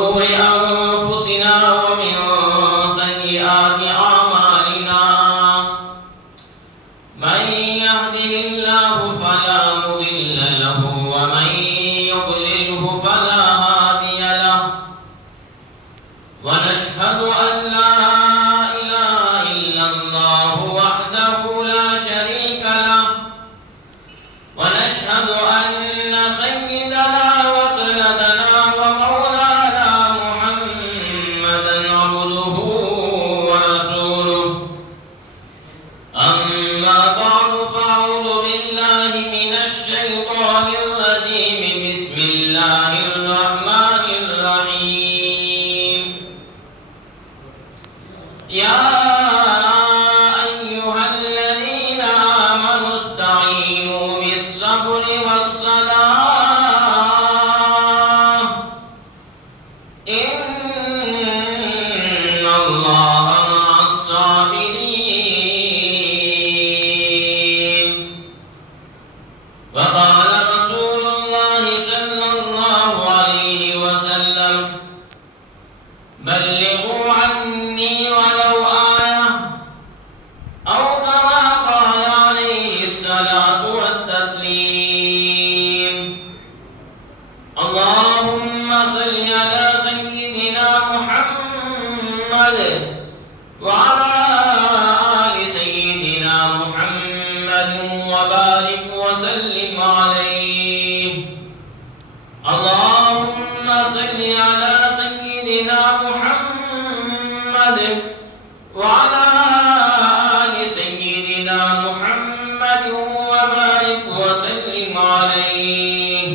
شرور أنفسنا ومن سيئات أعمالنا من يهده الله فلا مضل له ومن يضلله فلا هادي له ونشهد أن لا إله إلا الله وحده لا شريك له ونشهد أن سيدنا وسندنا ومولانا محمدا عبده ورسوله أما بعد فأعوذ بالله من الشيطان الرجيم بسم الله الرحمن الرحيم يا أيها الذين آمنوا استعينوا بالصبر والصلاة إن الله مع الصابرين وقال رسول الله صلى الله عليه وسلم بلغوا عني ولو آية أو كما قال عليه الصلاة والتسليم اللهم صل على سيدنا محمد وعلى آل سيدنا محمد وبارك وسلم عليه اللهم صل على سيدنا محمد وعلى آل سيدنا محمد وبارك وسلم عليه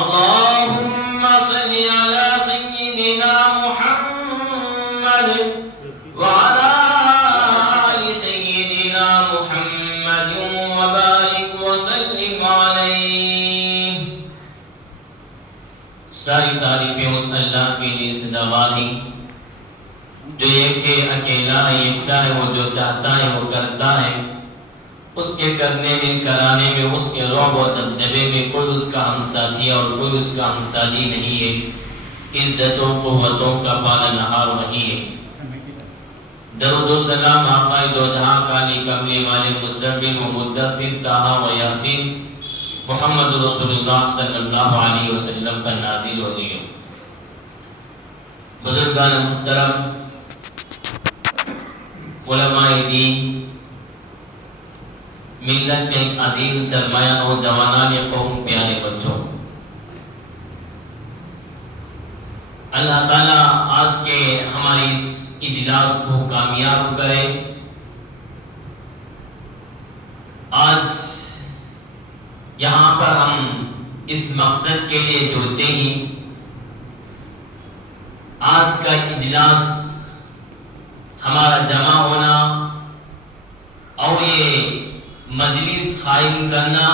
اللهم صل على سيدنا محمد وعلى آل سيدنا محمد وبارك وسلم عليه ساری تعریفیں اس اللہ کے لیے سزاوار ہیں جو ایک ہے، اکیلا ہے، یکتا ہے، وہ جو چاہتا ہے وہ کرتا ہے، اس کے کرنے میں، کرانے میں، اس کے رعب و دبدبے میں کوئی اس کا ہمساتھی اور کوئی اس کا ہمساجی نہیں ہے۔ عزتوں قوتوں کا پالنہار وہی ہے۔ درود و سلام آقا دو جہاں کالی کملی والے مصطفی و مدثر طٰہٰ و یاسین محمد رسول اللہ صلی اللہ علیہ وسلم پر نازل ہو جائے۔ بزرگان محترم، علماء دین، ملت کے ایک عظیم سرمایہ نوجوانان قوم، پیارے بچوں، اللہ تعالیٰ آج کے ہمارے اس اجلاس کو کامیاب کرے۔ آج یہاں پر ہم اس مقصد کے لیے جڑتے ہیں، آج کا اجلاس ہمارا جمع ہونا اور یہ مجلس قائم کرنا،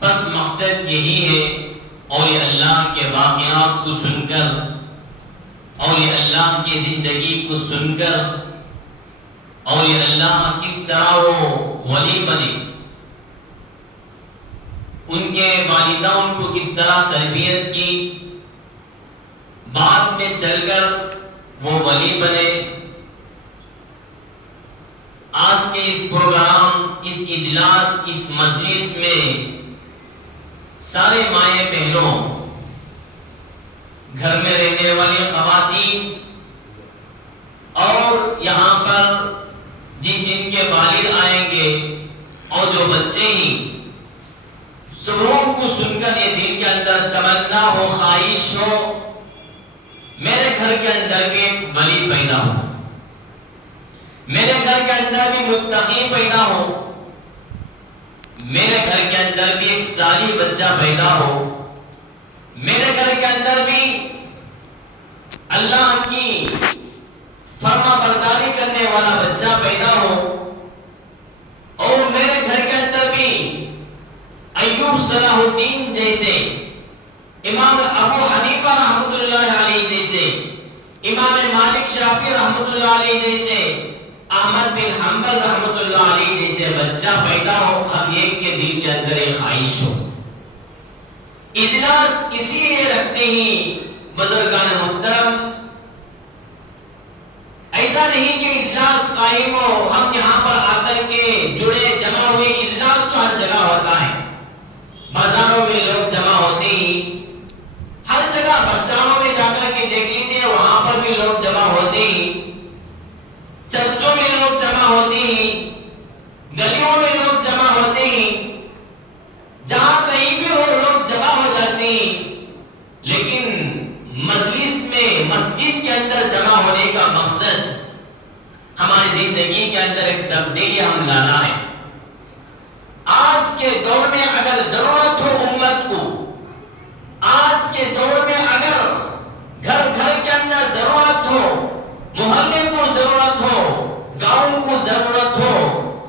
بس مقصد یہی ہے، اور یہ اللہ کے واقعات کو سن کر اور یہ اللہ کی زندگی کو سن کر اور یہ اللہ کس طرح وہ ولی بنے، ان کے والدہ ان کو کس طرح تربیت کی، بعد میں چل کر وہ ولی بنے۔ آج کے اس پروگرام، اس اجلاس، اس مجلس میں سارے مائیں بہنوں، گھر میں رہنے والی خواتین اور یہاں پر جن کے والد آئیں گے اور جو بچے ہی، سبوں کو سن کر یہ دل کے اندر تمنا ہو، خواہش ہو، میرے گھر کے اندر بھی ایک ولی پیدا ہو، میرے گھر کے اندر بھی متقی پیدا ہو، میرے گھر کے اندر بھی ایک صالح بچہ پیدا ہو، میرے گھر کے اندر بھی اللہ کی فرما برداری کرنے والا بچہ پیدا ہو، اور میرے گھر کے اندر بھی ایوب صلاح الدین جیسے، امام ابو حنیفہ رحمۃ اللہ علیہ جیسے، امام مالک شافعی رحمۃ اللہ علیہ جیسے، احمد بن حنبل رحمۃ اللہ علیہ جیسے بچہ پیدا ہو، ہر ایک کے دل کے اندر ایک خواہش ہو، اجلاس اسی لیے رکھتے ہیں بزرگان محترم، ایسا نہیں کہ اجلاس قائم ہو ہم یہاں پر آ کر کے جڑے جمع ہوئے، اجلاس تو ہر جگہ ہوتا ہے، بازاروں میں لوگ جمع ہوتے ہیں، ہر جگہ مسجدوں میں جا کر کے دیکھ لیجئے وہاں پر بھی لوگ جمع ہوتے ہیں، چرچوں میں لوگ جمع ہوتے ہیں، گلیوں میں لوگ جمع ہوتے ہیں، جہاں کہیں بھی ہو لوگ جمع ہو جاتے ہیں، لیکن مجلس میں مسجد کے اندر جمع ہونے کا مقصد ہماری زندگی کے اندر ایک تبدیلی ہم لانا ہے۔ آج کے دور میں اگر ضرورت ہو امت کو، آج کے دور میں اگر گھر گھر کے اندر ضرورت ہو، محلے کو ضرورت ہو، گاؤں کو ضرورت ہو،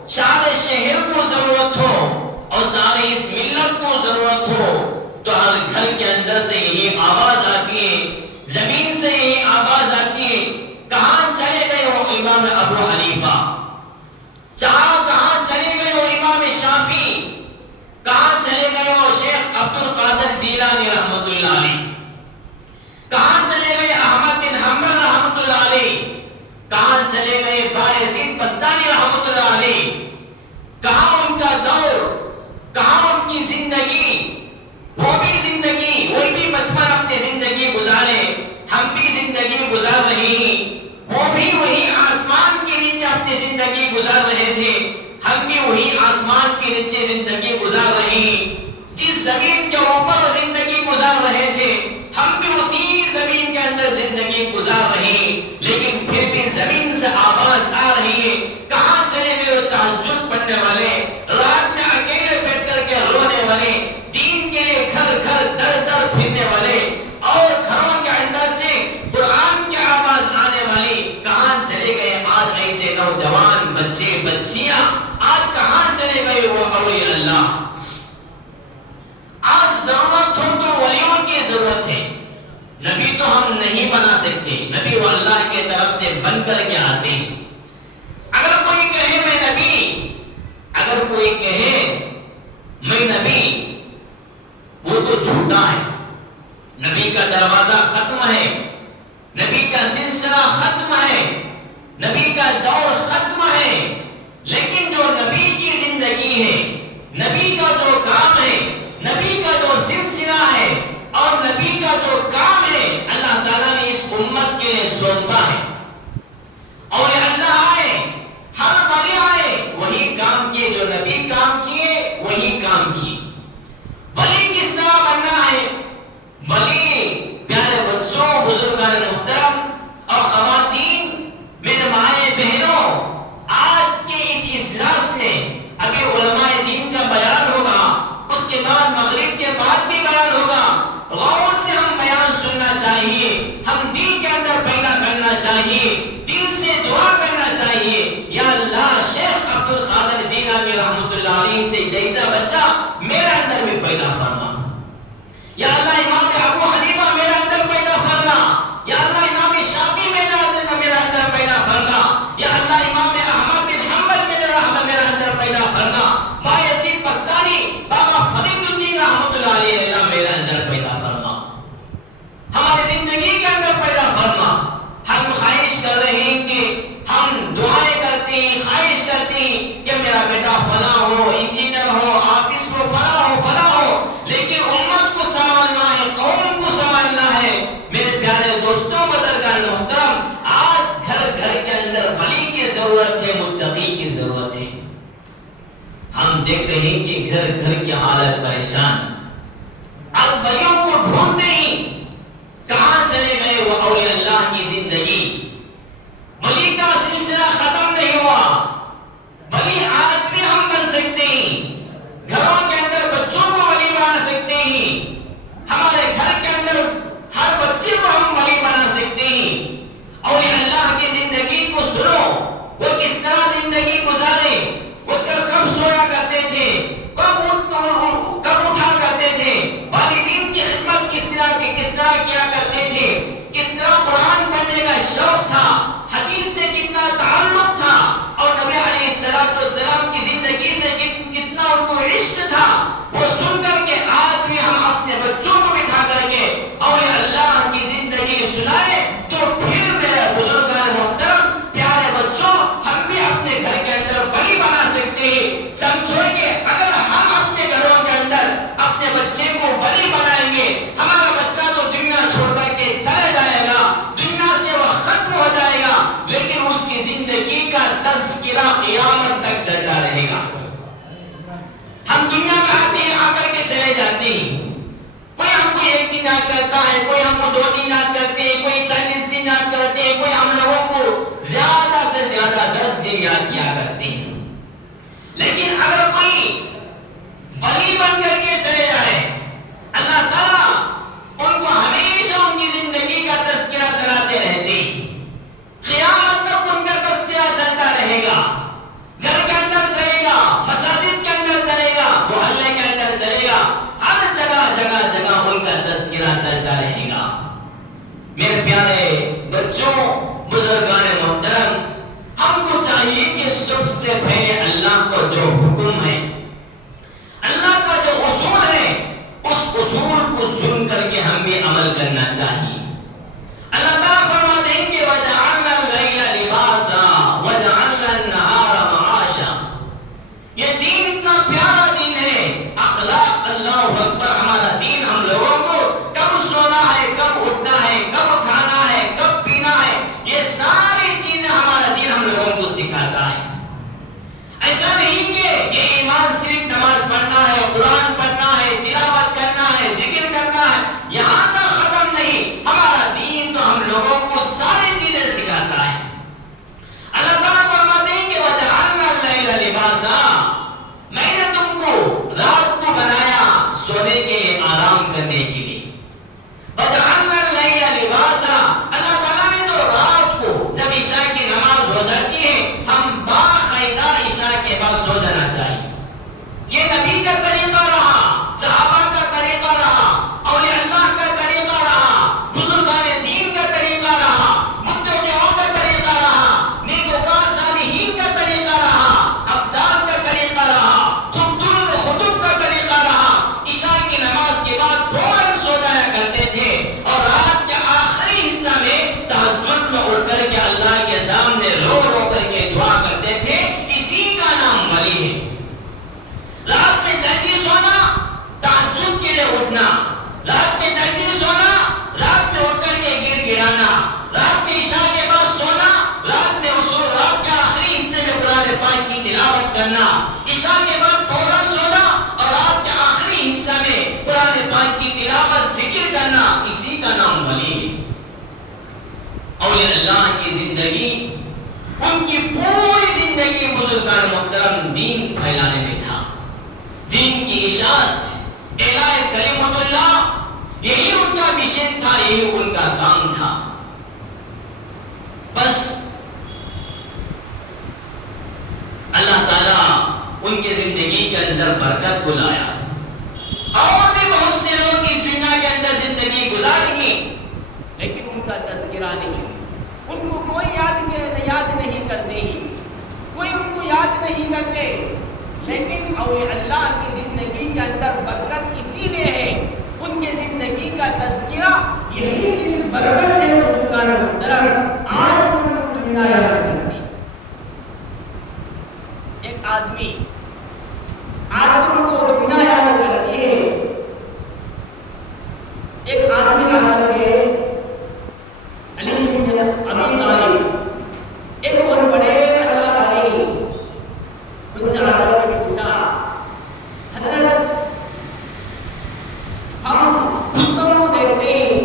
سارے شہر کو ضرورت ہو اور سارے اس ملت کو ضرورت ہو، تو ہر گھر کے اندر سے یہی آواز آتی ہے، زمین سے یہی آواز آتی ہے، کہاں چلے گئے وہ امام ابو حنیفہ، کہاں چلے گئے وہ امام شافعی، کہاں چلے گئے وہ شیخ عبد القادر جیلانی رحمۃ اللہ علیہ، کہاں چلے گئے احمد بن حنبل رحمۃ اللہ علیہ، کہاں چلے گئے بایزید بستانی رحمۃ اللہ علیہ، کہاں ان کا دور، کہاں ان کی زندگی، وہ بھی بچپن اپنی زندگی گزارے، ہم بھی زندگی گزار رہے ہیں، وہ بھی وہی آسمان کے نیچے اپنی زندگی گزار رہے تھے، ہم بھی وہی آسمان کے نیچے زندگی گزار رہے ہیں، جس زمین کے اوپر زندگی گزار رہے تھے ہم بھی اسی زمین کے اندر زندگی گزار رہے ہیں، لیکن پھر بھی زمین سے آواز آ رہی ہے، کہاں چلے گئے وہ تہجد پڑھنے والے، رات میں اکیلے بیٹھ کر کے رونے والے، دین کے لیے گھر گھر در در پھرنے والے اور گھروں کے اندر سے قرآن کی آواز آنے والی، کہاں چلے گئے آج ایسے نوجوان بچے بچیاں، آج کہاں چلے گئے وہ اولیاء اللہ؟ آج ضرورت ہو تو ولیوں کی ضرورت ہے، نبی تو ہم نہیں بنا سکتے، نبی وہ اللہ کی طرف سے بن کر کے آتے ہیں۔ اگر کوئی کہے میں نبی، اگر کوئی کہے میں نبی، وہ تو جھوٹا ہے، نبی کا دروازہ ختم ہے، نبی کا سلسلہ ختم ہے، نبی کا دور ختم ہے، لیکن جو نبی کی زندگی ہے، نبی کا جو کام ہے، نبی کا جو سلسلہ ہے اور نبی کا جو کام ہے، اللہ تعالیٰ نے اس امت کے لیے سونپا ہے، اور اللہ آئے، ہر ولی آئے، وہی کام کیے جو نبی کام کیے، وہی کام کیے۔ ولی کس طرح بننا ہے؟ ولی پیارے بچوں، بزرگان محترم اور خواتین، میرے مائیں بہنوں، آج کے اجلاس میں ابھی علماء دین کا بیان ہوگا، اس کے بعد مغرب کے بعد بھی بیان ہوگا، غور سے ہم بیان سننا چاہیے، ہم دل کے اندر پیدا کرنا چاہیے، دل سے دعا کرنا چاہیے، یا اللہ شیخ عبد القادر جیلانی رحمۃ اللہ علیہ سے جیسا بچہ میرے اندر میں پیدا فرما، یا اللہ امام ابو حنیفہ میرے اندر پیدا فرما، یا اللہ امام شافعی میرے اندر پیدا فرما، یا اللہ امام احمد بن حنبل میرے اندر پیدا فرما، بایزید بستانی بابا فرید الدین رحمۃ اللہ علیہ اللہ میرے اندر پیدا فرما، ہماری زندگی کے اندر پیدا فرما۔ ہم خواہش کر رہے ہیں کہ ہم دعائیں کرتے ہیں، خواہش کرتے ہیں کہ میرا بیٹا فلاں ہو، انجینئر ہو، آفس کو فلاں ہو، لیکن امت کو سنبھالنا ہے، قوم کو سنبھالنا ہے۔ میرے پیارے دوستوں، بزرگان محترم، آج گھر گھر کے اندر ولی کی ضرورت ہے، متقی کی ضرورت ہے۔ ہم دیکھ رہے ہیں کہ گھر گھر کی حالت پریشان، اب ولیوں کو ڈھونڈتے ہی کہاں چلے گئے وہ اولیاء اللہ کی زندگی؟ ولی کا سلسلہ ختم نہیں ہوا، ولی آج بھی ہم بن سکتے ہیں، گھروں کے اندر بچوں کو ولی بنا سکتے ہیں، ہمارے گھر کے اندر ہر بچے کو ہم ولی بنا سکتے ہیں۔ اولیاء اللہ کی زندگی کو سنو، وہ کس طرح زندگی گزارے، وہ کب سویا کرتے تھے، کب اٹھا کرتے تھے، والدین کی خدمت کس طرح کیا کرتے تھے، کس طرح قرآن پڑھنے کا شوق تھا، حدیث سے کتنا تعلق تھا، اور نبی علیہ السلام کی زندگی سے کتنا ان کو عشق تھا، وہ سن کر کے آج بھی ہم اپنے بچوں یاد کرتا ہے, کوئی ہم کو 2 دن یاد کرتے ہیں, کوئی 40 دن یاد کرتے ہیں, کوئی ہم لوگوں کو زیادہ سے زیادہ 10 دن یاد کیا کرتے ہیں. لیکن اگر کوئی ولی بن کر کے چلے جائے, اللہ تعالیٰ ان کو ہمیشہ ان کی زندگی کا تذکرہ چلاتے رہتے ہیں. قیامت تک ان کا تذکرہ چلتا رہے گا. گھر کے اندر چلے گا, مساجد کے اندر چلے گا, محلے کے اندر چلے گا, ہر جگہ جگہ جگہ ان کا تذکرہ چلتا رہے گا. میرے پیارے بچوں, بزرگان محترم, ہم کو چاہیے کہ سب سے پہلے اللہ کو جو حکم ہے, اللہ کا جو اصول ہے, اس اصول کو سن کر کے ہم بھی عمل کرنا چاہیے. اللہ تعالیٰ فرماتے ہیں کہ وَجَعَلْنَا اللَّيْلَ لِبَاسًا وَجَعَلْنَا النَّهَارَ مَعَاشًا. یہ دین اتنا پیارا دین ہے, اخلاق, اللہ اکبر, ہمارا دین ہم لوگوں کو کب سونا ہے, کب اٹھنا ہے, کب کھانا ہے, کب پینا ہے, یہ ساری چیزیں ہمارا دین ہم لوگوں کو سکھاتا ہے. ایسا نہیں کہ یہ ایمان صرف نماز پڑھنا ہے, قرآن پڑھنا ہے, تلاوت کرنا ہے, ذکر کرنا ہے, یہاں تک ختم نہیں. ہمارا دین تو ہم لوگوں کو ساری چیزیں سکھاتا ہے. اللہ تعالیٰ فرماتے ہیں کہ وَجَعَلْنَا اللَّيْلَ لِبَاسًا, میں نے تم کو رات کو بنایا سونے کے لیے, آرام کرنے کے لیے. وَجَعَلْنَا اللَّيْلَ لِبَاسًا, اللہ تعالیٰ نے تو رات کو جب عشاء کی نماز ہو جاتی ہے, ہم باقاعدہ عشاء کے بعد سو جانا چاہیے. یہ نبی کا طریقہ رہا, صحابہ کا طریقہ رہا, اولیاء اللہ کا طریقہ رہا, بزرگان دین کا طریقہ رہا, متقیوں کا طریقہ رہا, نیکوکار صالحین کا طریقہ رہا, ابدال کا طریقہ رہا, خطب کا طریقہ رہا. عشاء کی نماز کے بعد فوراً سو جایا کرتے تھے, اور رات کے آخری حصہ میں تہجد میں اٹھ کر کے اللہ کے سامنے رو رو کر کے دعا کرتے تھے. اسی کا نام ولی ہے. رات میں جلدی سونا, تہجد کے لیے اٹھنا, رات میں جلدی سونا, رات میں اٹھ کر کے گر گرانا, رات میں عشاء کے بعد سونا, رات میں رات کے آخری حصے میں قرآن پاک کی تلاوت کرنا, عشاء کے بعد فوراً سونا, اور رات کے آخری حصہ میں قرآن پاک کی تلاوت, ذکر کرنا, اسی کا نام ولی ہے. اولیاء اللہ کی زندگی, ان کی پوری زندگی بزرگان محترم دین پھیلانے میں تھا. دین کی اشاعت, اعلاء کلمت اللہ, یہی ان کا مشن تھا, یہی ان کا کام تھا. بس اللہ تعالیٰ ان کی زندگی کے اندر برکت کو لایا. اور بھی بہت سے لوگ اس دنیا کے اندر زندگی گزاریں گے, لیکن ان کا تذکرہ نہیں, ان کو کوئی یاد نہیں کرتے ہی, کوئی ان کو یاد نہیں کرتے. لیکن اولیاء اللہ کی زندگی کے اندر برکت اسی لیے ہے, ان کی زندگی کا تذکرہ یہی چیز برکت ہے. بزرگان محترم, آج ان کو دنیا یاد کرتی. ایک آدمی آج ان کو دنیا یاد کرتی ہے. ایک آدمی آ کر کے علی بن ابی طالب, ایک بہت بڑے اللہ علی, ان سے آ کر کے پوچھا, حضرت ہم خطوں کو دیکھتے ہیں,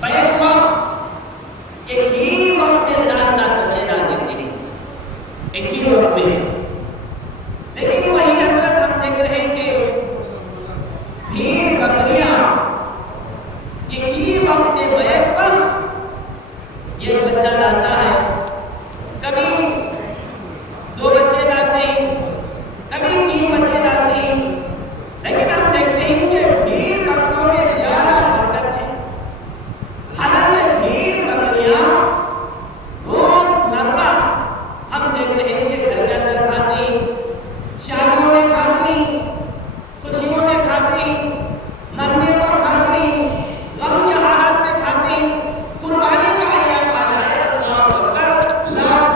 بیک وقت ایک ہی وقت میں ساتھ بچے ڈال دیتے ہیں, ایک ہی وقت میں. لیکن وہی حضرت ہم دیکھ رہے ہیں کہ بھیڑ بکریاں ایک ہی وقت میں بیک وقت یہ بچہ لاتا ہے. کبھی